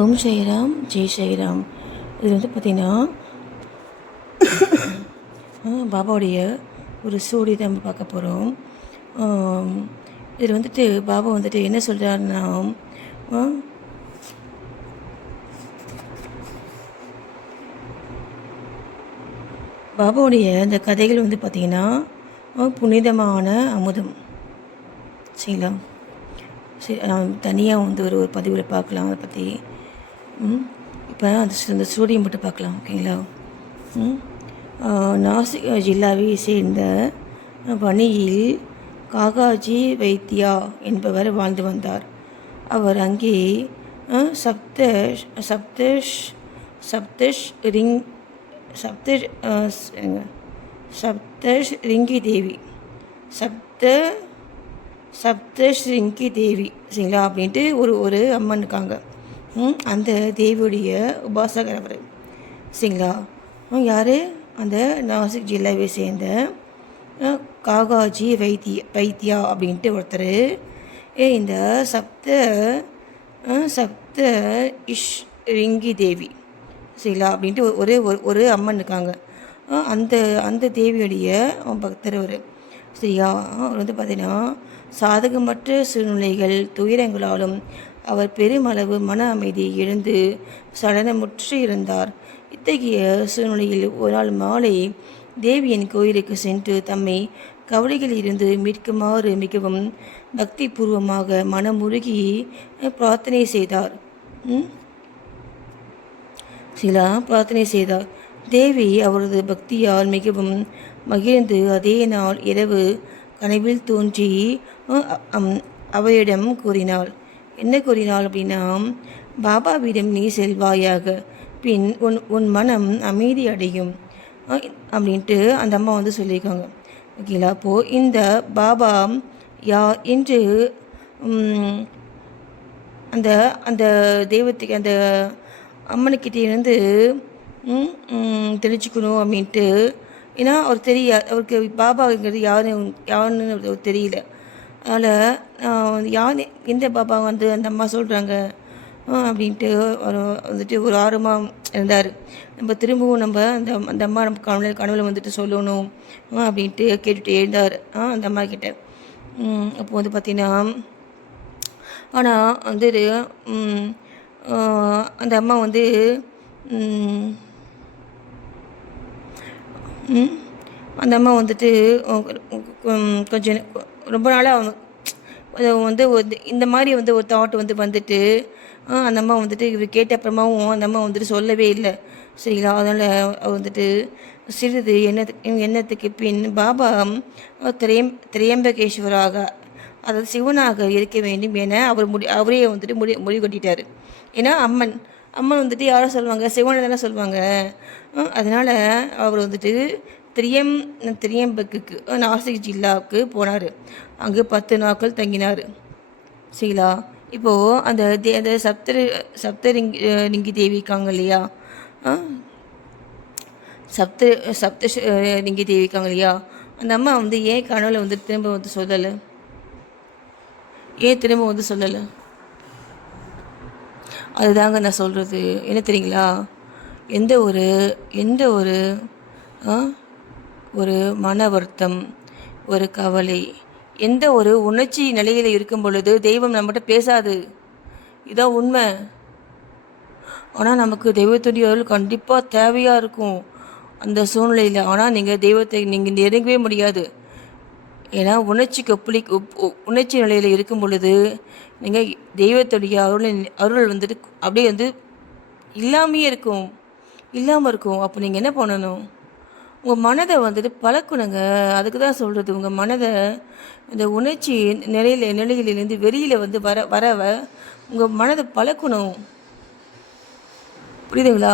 ஓம் சாய்ராம், ஜெய் சாய்ராம். இது வந்து பார்த்திங்கன்னா பாபாவுடைய ஒரு ஸ்டோரி தான் நம்ம பார்க்க போகிறோம். இதில் வந்துட்டு பாபா வந்துட்டு என்ன சொல்கிறாருன்னா, பாபாவுடைய இந்த கதைகள் வந்து பார்த்திங்கன்னா புனிதமான அமுதம். சரிங்களா? சரி, தனியாக வந்து ஒரு பதிவில் பார்க்கலாம் அதை பற்றி. இப்போ அந்த ஸ்டோரியை மட்டும் பார்க்கலாம், ஓகேங்களா? நாசிக் ஜில்லாவை சேர்ந்த வணியில் காகாஜி வைத்தியா என்பவர் வாழ்ந்து வந்தார். அவர் அங்கே சப்தஷ் ரிங்கி தேவி சப்தஷ்ரிங்கி தேவி, சரிங்களா, அப்படின்ட்டு ஒரு அம்மன் இருக்காங்க. அந்த தேவியுடைய உபாசகர் அவர், சரிங்களா. யார்? அந்த நாசிக் ஜில்லாவை சேர்ந்த காகாஜி வைத்தியா அப்படின்ட்டு ஒருத்தர் இந்த சப்த இஷ் ரிங்கி தேவி, சரிங்களா, அப்படின்ட்டு ஒரு அம்மன் இருக்காங்க. அந்த தேவியுடைய பக்தர் அவர், சரியா. அவர் வந்து பார்த்திங்கன்னா சாதகமற்ற சூழ்நிலைகள் துயரங்களாலும் அவர் பெருமளவு மன அமைதி இழந்து சலனமுற்று இருந்தார். இத்தகைய சூழ்நிலையில் ஒரு நாள் மாலை தேவியின் கோயிலுக்கு சென்று தம்மை கவலைகளில் இருந்து மீட்குமாறு மிகவும் பக்தி பூர்வமாக மனமுருகி பிரார்த்தனை செய்தார். பிரார்த்தனை செய்தார். தேவி அவரது பக்தியால் மிகவும் மகிழ்ந்து அதே நாள் இரவு கனவில் தோன்றி அவரிடம் கூறினாள். என்ன கூறினாள் அப்படின்னா, பாபாவிடம் நீ செல்வாயாக, பின் உன் மனம் அமைதி அடையும் அப்படின்ட்டு அந்த அம்மா வந்து சொல்லியிருக்காங்க, ஓகேங்களா. அப்போது இந்த பாபா யார் என்று அந்த அந்த தெய்வத்துக்கு அந்த அம்மனுக்கிட்டே இருந்து தெரிஞ்சுக்கணும் அப்படின்ட்டு. ஏன்னா அவருக்கு பாபாங்கிறது யாருன்னு தெரியல. அதில் யார் எந்த பாபா வந்து அந்த அம்மா சொல்கிறாங்க அப்படின்ட்டு வந்துட்டு ஒரு ஆர்வமாக இருந்தார். நம்ம திரும்பவும் அந்த அம்மா நம்ம கனவுல வந்துட்டு சொல்லணும் அப்படின்ட்டு கேட்டுகிட்டே இருந்தார் அந்த அம்மா கிட்ட. அப்போ வந்து பார்த்திங்கன்னா, ஆனால் வந்து அந்த அம்மா வந்து அந்த அம்மா வந்துட்டு கொஞ்சம் ரொம்ப நாளாக வந்து இந்த மாதிரி வந்து ஒரு தாட் வந்துட்டு அந்த அம்மா வந்துட்டு இவர் கேட்ட அப்புறமாவும் அந்த அம்மா வந்துட்டு சொல்லவே இல்லை, சரிங்களா. அதனால் அவர் வந்துட்டு சிறிது எண்ணத்துக்கு பின் பாபா திரையம்பகேஸ்வராக, அதாவது சிவனாக இருக்க வேண்டும் என அவரே வந்துட்டு முடிவு கட்டிட்டார். ஏன்னா அம்மன் வந்துட்டு யாரை சொல்லுவாங்க? சிவனை தானே சொல்லுவாங்க. அதனால் அவர் வந்துட்டு திரியம்பக்கு நாசிக் ஜில்லாவுக்கு போனார். அங்கே 10 நாட்கள் தங்கினார், சரிங்களா. இப்போது அந்த சப்தரிங்கி தேவி இருக்காங்க இல்லையா, ரிங்கி தேவி இருக்காங்க இல்லையா, அந்த அம்மா வந்து ஏன் கனவுல வந்து திரும்ப வந்து சொல்லலை? ஏன் திரும்ப வந்து சொல்லலை? அதுதாங்க நான் சொல்கிறது. என்ன தெரியுங்களா, எந்த ஒரு ஒரு மன வருத்தம், ஒரு கவலை, எந்த ஒரு உணர்ச்சி நிலையில் இருக்கும் பொழுது தெய்வம் நம்மகிட்ட பேசாது, இதான் உண்மை. ஆனால் நமக்கு தெய்வத்துடைய அருள் கண்டிப்பாக தேவையாக இருக்கும் அந்த சூழ்நிலையில். ஆனால் நீங்கள் தெய்வத்தை நீங்கள் நெருங்கவே முடியாது. ஏன்னா உணர்ச்சி நிலையில் இருக்கும் பொழுது நீங்கள் தெய்வத்துடைய அருள் வந்துட்டு அப்படியே வந்து இல்லாமல் இருக்கும். அப்போ நீங்கள் என்ன பண்ணணும்? உங்கள் மனதை வந்துட்டு பழக்கணுங்க. அதுக்கு தான் சொல்கிறது, உங்கள் மனதை இந்த உணர்ச்சி நிலையிலிருந்து வெளியில் வந்து வர உங்கள் மனதை பழக்கணும், புரியுதுங்களா?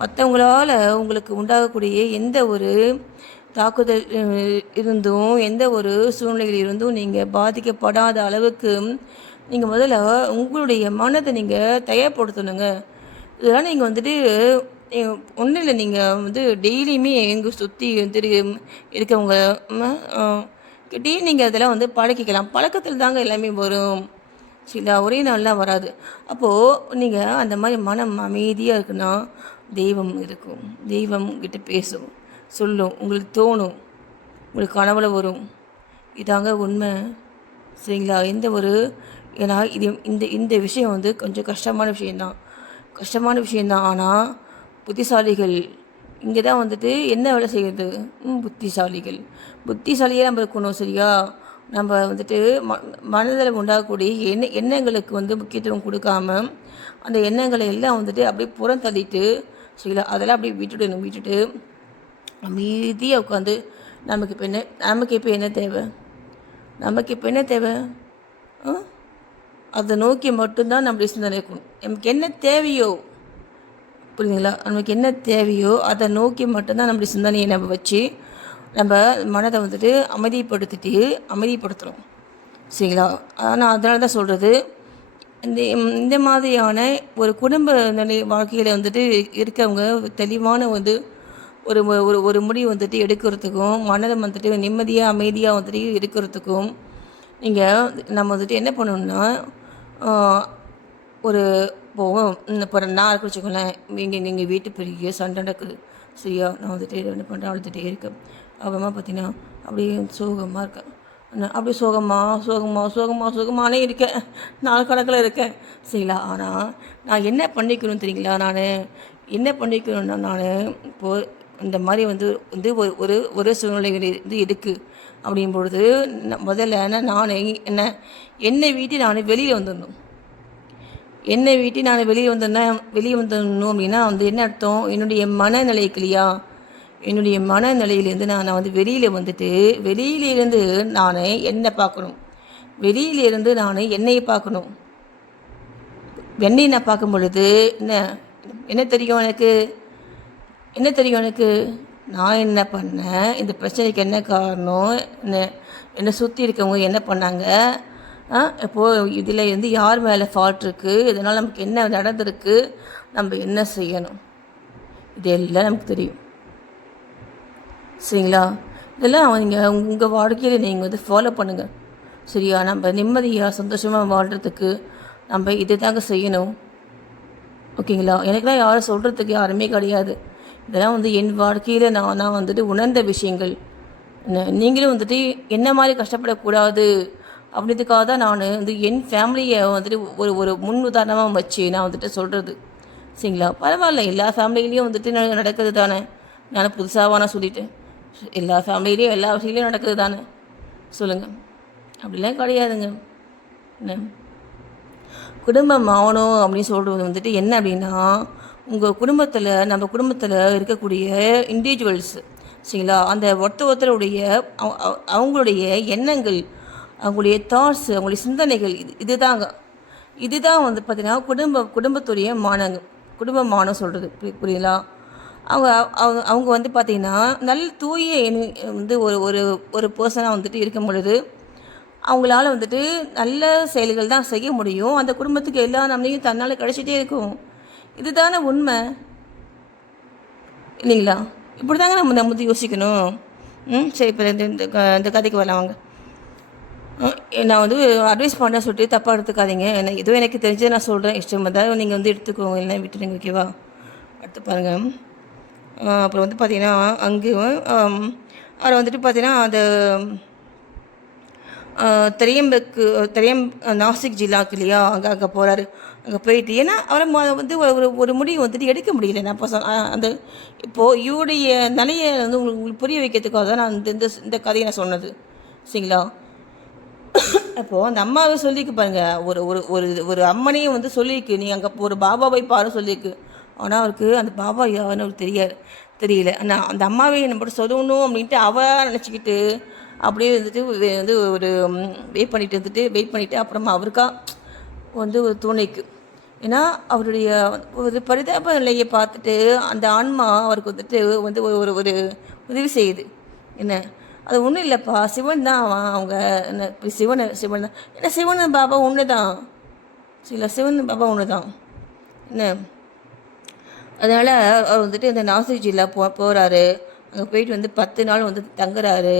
மற்றவங்களால் உங்களுக்கு உண்டாகக்கூடிய எந்த ஒரு தாக்குதல் இருந்தும் எந்த ஒரு சூழ்நிலையில் இருந்தும் நீங்கள் பாதிக்கப்படாத அளவுக்கு நீங்கள் முதல்ல உங்களுடைய மனதை நீங்கள் தயார்படுத்தணுங்க. இதெல்லாம் நீங்கள் வந்துட்டு ஒன்றும் இல்லை, நீங்கள் வந்து டெய்லியுமே எங்கே சுற்றி வந்துட்டு இருக்கவங்க கிட்டேயும் நீங்கள் அதெல்லாம் வந்து பழக்கிக்கலாம். பழக்கத்தில் தாங்க எல்லாமே வரும், சரிங்களா, ஒரே நாள்லாம் வராது. அப்போது நீங்கள் அந்த மாதிரி மனம் அமைதியாக இருக்குன்னா தெய்வம் இருக்கும். தெய்வம் கிட்ட பேசும், சொல்லும், உங்களுக்கு தோணும், உங்களுக்கு கனவுல வரும். இதாங்க உண்மை. சரிங்களா, ஏன்னா இது இந்த இந்த விஷயம் வந்து கொஞ்சம் கஷ்டமான விஷயந்தான். ஆனால் புத்திசாலிகள் இங்கே தான் வந்துட்டு என்ன வேலை செய்யுது. புத்திசாலியாக நம்ம இருக்கணும். சரியா, நம்ம வந்துட்டு மனதில் உண்டாகக்கூடிய எண்ணங்களுக்கு வந்து முக்கியத்துவம் கொடுக்காம அந்த எண்ணங்களை எல்லாம் வந்துட்டு அப்படியே புறம் தள்ளிட்டு, சரிங்களா, அதெல்லாம் அப்படியே விட்டுட்டு அமைதியாக உட்காந்து நமக்கு இப்போ என்ன தேவை, அதை நோக்கி மட்டும்தான் நம்மளுடைய சிந்தனை இருக்கணும். நமக்கு என்ன தேவையோ, புரியுதுங்களா, நமக்கு என்ன தேவையோ அதை நோக்கி மட்டும்தான் நம்மளுடைய சிந்தனையை நம்ம வச்சு நம்ம மனதை வந்துட்டு அமைதிப்படுத்துகிறோம். சரிங்களா, ஆனால் அதனால தான் சொல்கிறது, இந்த மாதிரியான ஒரு குடும்ப நிலை வாழ்க்கையில் வந்துட்டு இருக்கவங்க தெளிவான ஒரு ஒரு முடிவு வந்துட்டு எடுக்கிறதுக்கும், மனதை வந்துட்டு நிம்மதியாக அமைதியாக வந்துட்டு இருக்கிறதுக்கும் நம்ம வந்துட்டு என்ன பண்ணணும்னா, ஒரு இப்போ நான் இருக்க வச்சுக்கோங்களேன், நீங்கள் வீட்டு பெரிய சண்டை நடக்குது. சரியா, நான் வந்துட்டு என்ன பண்ணுறேன், அழுதுகிட்டே இருக்கேன். அப்புறமா பார்த்தீங்கன்னா அப்படியே சோகமாக இருக்கேன். நான் அப்படியே சோகமானே இருக்கேன், நாள் கணக்கில் இருக்கேன். சரிங்களா, ஆனால் நான் என்ன பண்ணிக்கணும் தெரியுங்களா, நான் இப்போது இந்த மாதிரி வந்து ஒரு சூழ்நிலை இருக்குது அப்படின் பொழுது முதல்ல என்னை வீட்டு நான் வெளியில் வந்துடணும். வெளியே வந்துடணும் அப்படின்னா என்ன அர்த்தம், என்னுடைய மனநிலைக்கு இல்லையா, என்னுடைய மனநிலையிலேருந்து நான் வெளியிலேருந்து நான் என்னை பார்க்கணும். வெளியிலேருந்து நான் என்னையை பார்க்கணும். நான் பார்க்கும் பொழுது என்ன தெரியும் எனக்கு, நான் என்ன பண்ணேன், இந்த பிரச்சனைக்கு என்ன காரணம், என்னை சுற்றி இருக்கவங்க என்ன பண்ணாங்க, இப்போது இதில் யார் மேலே ஃபால்ட் இருக்குது, இதனால் நமக்கு என்ன நடந்திருக்கு, நம்ம என்ன செய்யணும், இதெல்லாம் நமக்கு தெரியும். சரிங்களா, இதெல்லாம் நீங்கள் உங்கள் வாழ்க்கையில் நீங்கள் ஃபாலோ பண்ணுங்கள். சரியா, நம்ம நிம்மதியாக சந்தோஷமாக வாழ்கிறதுக்கு நம்ம இது தாங்க செய்யணும். ஓகேங்களா, எனக்குலாம் யாரும் சொல்கிறதுக்கு யாருமே கிடையாது. இதெல்லாம் என் வாழ்க்கையில் நான் வந்துட்டு உணர்ந்த விஷயங்கள். நீங்களும் வந்துட்டு என்ன மாதிரி கஷ்டப்படக்கூடாது அப்படின்றதுக்காக தான் நான் என் ஃபேமிலியை வந்துட்டு ஒரு முன் உதாரணமாக வச்சு நான் வந்துட்டு சொல்கிறது. சரிங்களா, பரவாயில்ல, எல்லா ஃபேமிலியிலையும் வந்துட்டு நடக்குது தானே. நான் புதுசாக நான் சொல்லிட்டேன், எல்லா ஃபேமிலியிலையும் எல்லா விஷயங்களையும் நடக்குது தானே, சொல்லுங்கள். அப்படிலாம் கிடையாதுங்க. என்ன குடும்பம் ஆகணும் அப்படின்னு சொல்கிறது வந்துட்டு என்ன அப்படின்னா, நம்ம குடும்பத்தில் இருக்கக்கூடிய இண்டிவிஜுவல்ஸ், சரிங்களா, அந்த ஒருத்தருடைய அவங்களுடைய எண்ணங்கள், அவங்களுடைய தாட்ஸ், அவங்களுடைய சிந்தனைகள், இதுதான் பார்த்தீங்கன்னா குடும்பத்துடைய குடும்பமானம் சொல்கிறது. புரியுங்களா, அவங்க பார்த்திங்கன்னா நல்ல தூய ஒரு பர்சனாக வந்துட்டு இருக்கும் பொழுது அவங்களால வந்துட்டு நல்ல செயல்கள் தான் செய்ய முடியும். அந்த குடும்பத்துக்கு எல்லா நன்மையும் தன்னால் கிடைச்சிட்டே இருக்கும். இதுதானே உண்மை இல்லைங்களா? இப்படி தாங்க நம்ம யோசிக்கணும். சரி, இப்போ இந்த கதைக்கு வரலாம் வாங்க. நான் அட்வைஸ் பண்ண சொல்லிட்டு தப்பாக எடுத்துக்காதீங்க. இதுவும் எனக்கு தெரிஞ்சதை நான் சொல்கிறேன். இஷ்டம் தான் நீங்கள் எடுத்துக்கோங்க, இல்லைன்னா விட்டுடுங்க. ஓகேவா? அடுத்து பாருங்கள். அப்புறம் பார்த்தீங்கன்னா அங்கேயும் அவர் பார்த்தீங்கன்னா அந்த நாசிக் ஜில்லாக்கு இல்லையா, அங்கே போகிறாரு. அங்கே போயிட்டு ஏன்னா அவரை ஒரு முடிவு எடுக்க முடியல. நான் இப்போ அந்த இப்போது இவருடைய நிலையை உங்களுக்கு புரிய வைக்கிறதுக்காக தான் நான் இந்த கதையை நான் சொன்னது. சரிங்களா, அப்போது அந்த அம்மாவை சொல்லிக்கு பாருங்கள், ஒரு ஒரு ஒரு அம்மனையும் சொல்லியிருக்கு, நீ அங்கே ஒரு பாபாவை பாரு சொல்லியிருக்கு. ஆனால் அவருக்கு அந்த பாபா யாருன்னு அவருக்கு தெரியல. ஆனால் அந்த அம்மாவை நம்ம சொல்லணும் அப்படின்ட்டு அவள் நினச்சிக்கிட்டு அப்படியே ஒரு வெயிட் பண்ணிவிட்டு அப்புறமா அவருக்கா ஒரு துணைக்கு, ஏன்னா அவருடைய ஒரு பரிதாப நிலையை பார்த்துட்டு அந்த ஆன்மா அவருக்கு ஒரு ஒரு உதவி செய்யுது. என்ன, அது ஒன்றும் இல்லைப்பா, சிவன் தான் அவங்க என்ன சிவன் தான் ஏன்னா சிவன் பாபா ஒன்று தான். சிவன் பாபா ஒன்று தான். என்ன, அதனால் அவர் இந்த நாசிக் ஜில்லா போகிறாரு. அங்கே போயிட்டு 10 நாள் தங்குறாரு.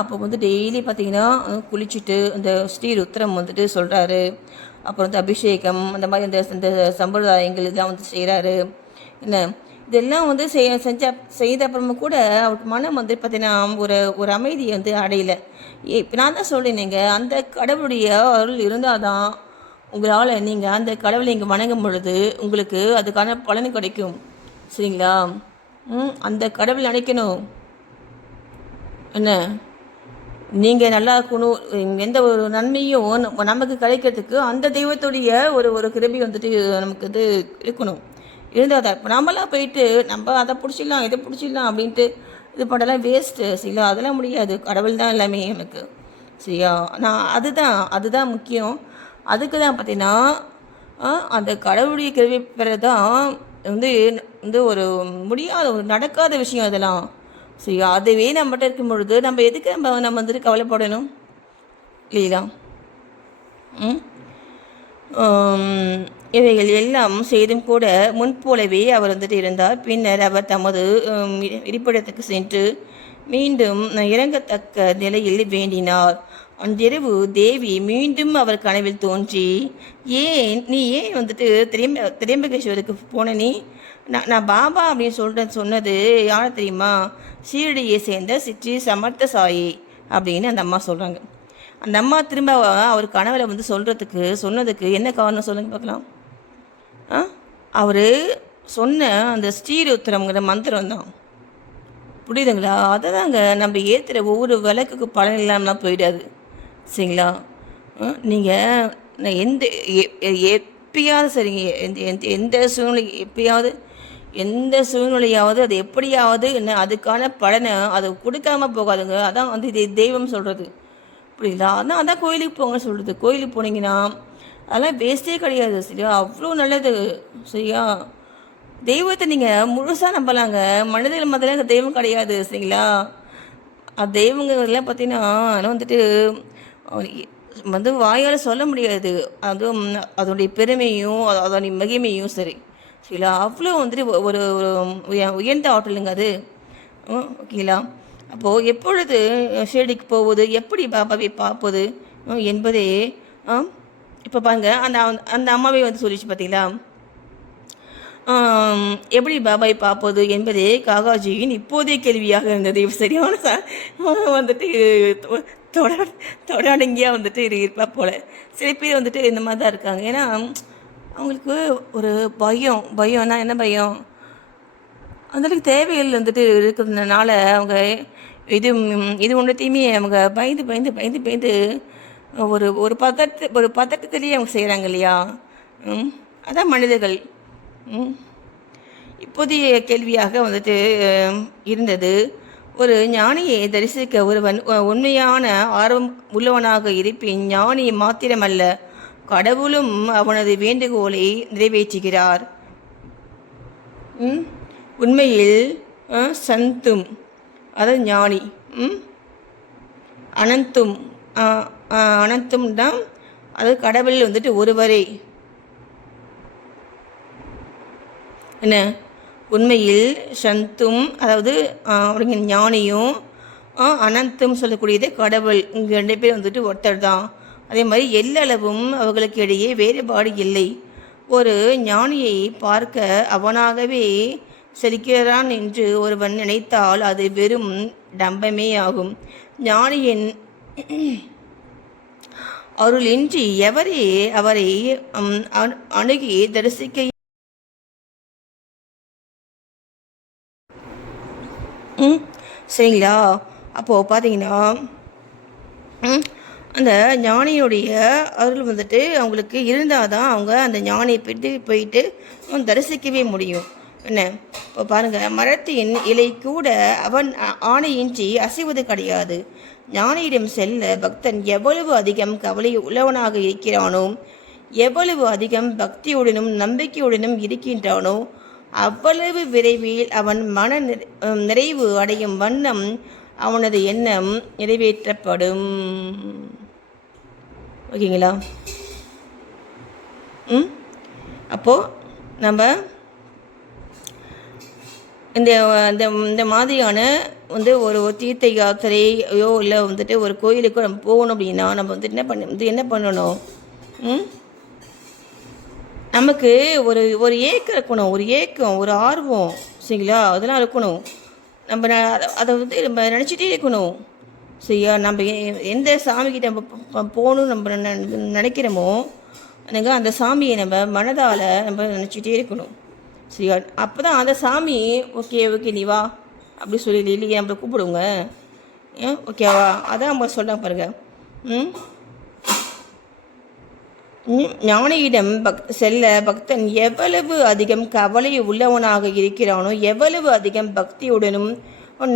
அப்போ டெய்லி பார்த்திங்கன்னா குளிச்சுட்டு அந்த ஸ்ரீ ருத்ரம் சொல்கிறாரு. அப்புறம் வந்து அபிஷேகம் அந்த மாதிரி இந்த சம்பிரதாயங்கள் இதெல்லாம் வந்து செய்கிறாரு. என்ன இதெல்லாம் வந்து செய்த அப்புறமா கூட அவருக்கு மனம் வந்து பார்த்தீங்கன்னா ஒரு அமைதியை வந்து அடையலை. இப்போ நான் தான் சொல்லினேங்க, அந்த கடவுளுடைய அருள் இருந்தால் தான் உங்களால் நீங்கள் அந்த கடவுளை இங்கே வணங்கும் பொழுது உங்களுக்கு அதுக்கான பலன் கிடைக்கும். சரிங்களா? அந்த கடவுள் நினைக்கணும் என்ன, நீங்கள் நல்லா இருக்கணும், எந்த ஒரு நன்மையும் நமக்கு கிடைக்கிறதுக்கு அந்த தெய்வத்துடைய ஒரு கிருபை வந்துட்டு நமக்கு இது இருக்கணும். இருந்தால் தான் இப்போ நம்மளாம் போயிட்டு நம்ம அதை பிடிச்சிடலாம் இதை பிடிச்சிடலாம் அப்படின்ட்டு இது பண்ணலாம் வேஸ்ட்டு. சரிங்களா? அதெல்லாம் முடியாது. கடவுள் தான் எல்லாமே எனக்கு. சரியா? நான் அதுதான் முக்கியம். அதுக்கு தான் பார்த்தீங்கன்னா அந்த கடவுளுடைய கிருபை பெற தான் வந்து வந்து ஒரு முடியாத ஒரு நடக்காத விஷயம் அதெல்லாம். சரியா? அதுவே நம்மகிட்ட இருக்கும் பொழுது நம்ம எதுக்கு நம்ம வந்துட்டு கவலைப்படணும் இல்லைங்களா? இவைகள் எல்லாம் செய்தும் கூட முன்போலவே அவர் வந்துட்டு இருந்தார். பின்னர் அவர் தமது இருப்பிடத்துக்கு சென்று மீண்டும் இறங்கத்தக்க நிலையில் வேண்டினார். அன்றிரவு தேவி மீண்டும் அவர் கனவில் தோன்றி, நீ ஏன் வந்துட்டு திரியம்பகேஸ்வருக்கு போன? நான் பாபா அப்படின்னு சொன்னது யார் தெரியுமா? சீரடியை சேர்ந்த ஸ்ரீ சமர்த்த சாயி அப்படின்னு அந்த அம்மா சொல்கிறாங்க. அந்த அம்மா திரும்ப அவர் கனவுல வந்து சொன்னதுக்கு என்ன காரணம் சொல்லுங்க பார்க்கலாம். அவர் சொன்ன அந்த ஸ்ரீருத்திரம்ங்கிற மந்திரம் தான். புரியுதுங்களா? அதை தாங்க நம்ம ஏற்றுற ஒவ்வொரு விளக்குக்கு பலன் இல்லாமலாம் போயிடாது. சரிங்களா? நீங்கள் எப்பயாவது சரிங்க, எந்த சூழ்நிலையாவது அது எப்படியாவது என்ன அதுக்கான பலனை அது கொடுக்காம போகாதுங்க. அதான் வந்து இது தெய்வம் சொல்கிறது. புரியுதா? அதான் கோயிலுக்கு போங்க சொல்கிறது. கோயிலுக்கு போனீங்கன்னா அதெல்லாம் வேஸ்ட்டே கிடையாது. சரியா? அவ்வளோ நல்லது. சரியா? தெய்வத்தை நீங்கள் முழுசாக நம்பலாங்க. மனிதர்கள் முதல்ல தெய்வம் கிடையாது. சரிங்களா? அது தெய்வங்கள்லாம் பார்த்தீங்கன்னா அதெல்லாம் வந்துட்டு வந்து வாயால் சொல்ல முடியாது. அதுவும் அதனுடைய பெருமையும் அதனுடைய மகிமையும் சரி. சரிங்களா? அவ்வளோ வந்துட்டு ஒரு உயர்ந்த ஆற்றலுங்க அது. ஓகேங்களா? அப்போது எப்பொழுது ஷீரடிக்கு போவது, எப்படி பாபாவை பார்ப்பது என்பதே இப்போ பாருங்க, அந்த அம்மாவே வந்து சொல்லிச்சு பார்த்தீங்களா? எப்படி பாபாவை பார்ப்பது என்பதே காகாஜியின் இப்போதைய கேள்வியாக இருந்தது. சரியான வந்துட்டு தொடரடங்கியாக வந்துட்டு இருப்பா போல். சில பேர் வந்துட்டு இந்த மாதிரி தான் இருக்காங்க. ஏன்னா அவங்களுக்கு ஒரு பயம்னா என்ன பயம்? அந்தளவுக்கு தேவைகள் வந்துட்டு இருக்கிறதுனால அவங்க இது ஒன்றுத்தையுமே அவங்க பயந்து ஒரு பதட்டத்திலேயே அவங்க செய்கிறாங்க இல்லையா? அதான் மனிதர்கள். இப்போதைய கேள்வியாக வந்துட்டு இருந்தது, ஒரு ஞானியை தரிசிக்க ஒருவன் உண்மையான ஆர்வம் உள்ளவனாக இருப்பின் ஞானி மாத்திரமல்ல, கடவுளும் அவனது வேண்டுகோளை நிறைவேற்றுகிறார். உண்மையில் சந்தும் அதாவது ஞானி அனந்தும் தான் அது கடவுள் வந்துட்டு ஒருவரே. என்ன உண்மையில் சந்தும் அதாவது அப்படிங்க ஞானியும் அனந்தும் சொல்லக்கூடியதே கடவுள். இங்கே 2 பேர் வந்துட்டு ஒருத்தர் தான். அதே மாதிரி எல்லளவும் அவர்களுக்கு இடையே வேறுபாடு இல்லை. ஒரு ஞானியை பார்க்க அவனாகவே செலுக்கிறான் என்று ஒருவன் நினைத்தால் அது வெறும் டம்பமே ஆகும். ஞானியின் அருளின்றி எவரே அவரை அணுகி தரிசிக்க சரிங்களா? அப்போது பார்த்தீங்கன்னா அந்த ஞானியுடைய அருள் வந்துட்டு அவங்களுக்கு இருந்தால் தான் அவங்க அந்த ஞானியை போயிட்டு தரிசிக்கவே முடியும். என்ன இப்போ பாருங்கள், மரத்தின் இலை கூட அவன் ஆணையின்றி அசைவது கிடையாது. ஞானியிடம் செல்ல பக்தன் எவ்வளவு அதிகம் கவலை உள்ளவனாக இருக்கிறானோ, எவ்வளவு அதிகம் பக்தியுடனும் நம்பிக்கையுடனும் இருக்கின்றானோ, அவ்வளவு விரைவில் அவன் மன நிறைவு அடையும் வண்ணம் அவனது எண்ணம் நிறைவேற்றப்படும். ஓகேங்களா? அப்போது நம்ம இந்த மாதிரியான வந்து ஒரு தீர்த்த யாத்திரையோ இல்லை வந்துட்டு ஒரு கோயிலுக்கோ நம்ம போகணும் அப்படின்னா நம்ம வந்துட்டு என்ன பண்ணணும்? நமக்கு ஒரு ஒரு ஏக்கம் இருக்கணும், ஒரு ஏக்கம், ஒரு ஆர்வம், சரிங்களா? அதெல்லாம் இருக்கணும். நம்ம அதை வந்து நம்ம நினச்சிட்டே இருக்கணும், சரியா? நம்ம எந்த சாமிக்கிட்ட நம்ம போகணும்னு நம்ம நினைக்கிறோமோ எனக்கு அந்த சாமியை நம்ம மனதால் நம்ம நினச்சிட்டே இருக்கணும், சரியா? அப்போ தான் அந்த சாமி ஓகே ஓகே நீ வா அப்படி சொல்லி இல்லையே நம்மளை கூப்பிடுங்க. ஏன் ஓகேவா? அதான் நம்ம சொல்ல பாருங்க. ஞானியிடம் செல்ல பக்தன் எவ்வளவு அதிகம் கவலை உள்ளவனாக இருக்கிறானோ, எவ்வளவு அதிகம் பக்தியுடனும்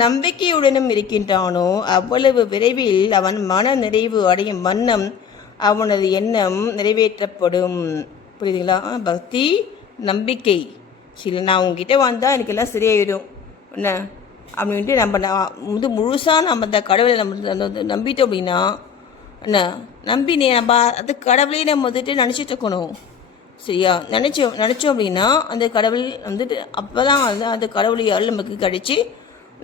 நம்பிக்கையுடனும் இருக்கின்றானோ, அவ்வளவு விரைவில் அவன் மன நிறைவு அடையும் வண்ணம் அவனது எண்ணம் நிறைவேற்றப்படும். புரியுதுங்களா? பக்தி, நம்பிக்கை. சரி, நான் உங்ககிட்ட வந்தால் எனக்கு எல்லாம் சரியாயிடும் என்ன அப்படின்ட்டு நம்ம முழுசாக நம்ம அந்த கடவுளை நம்ம நம்பிட்டோம் அப்படின்னா என்ன நம்பி நம்ம அது கடவுளையே நம்ம வந்துட்டு நினச்சிட்டு இருக்கணும், சரியா? நினச்சோம் அப்படின்னா அந்த கடவுள் வந்துட்டு அப்போ தான் அந்த கடவுளையால் நமக்கு கிடைச்சி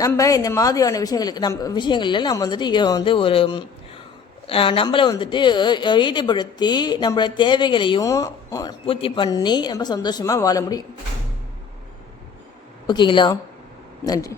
நம்ம இந்த மாதிரியான விஷயங்களில் நம்ம வந்துட்டு வந்து ஒரு நம்மளை வந்துட்டு ஈடுபடுத்தி நம்மளோட தேவைகளையும் பூர்த்தி பண்ணி நம்ம சந்தோஷமாக வாழ முடியும். ஓகேங்களா? நன்றி.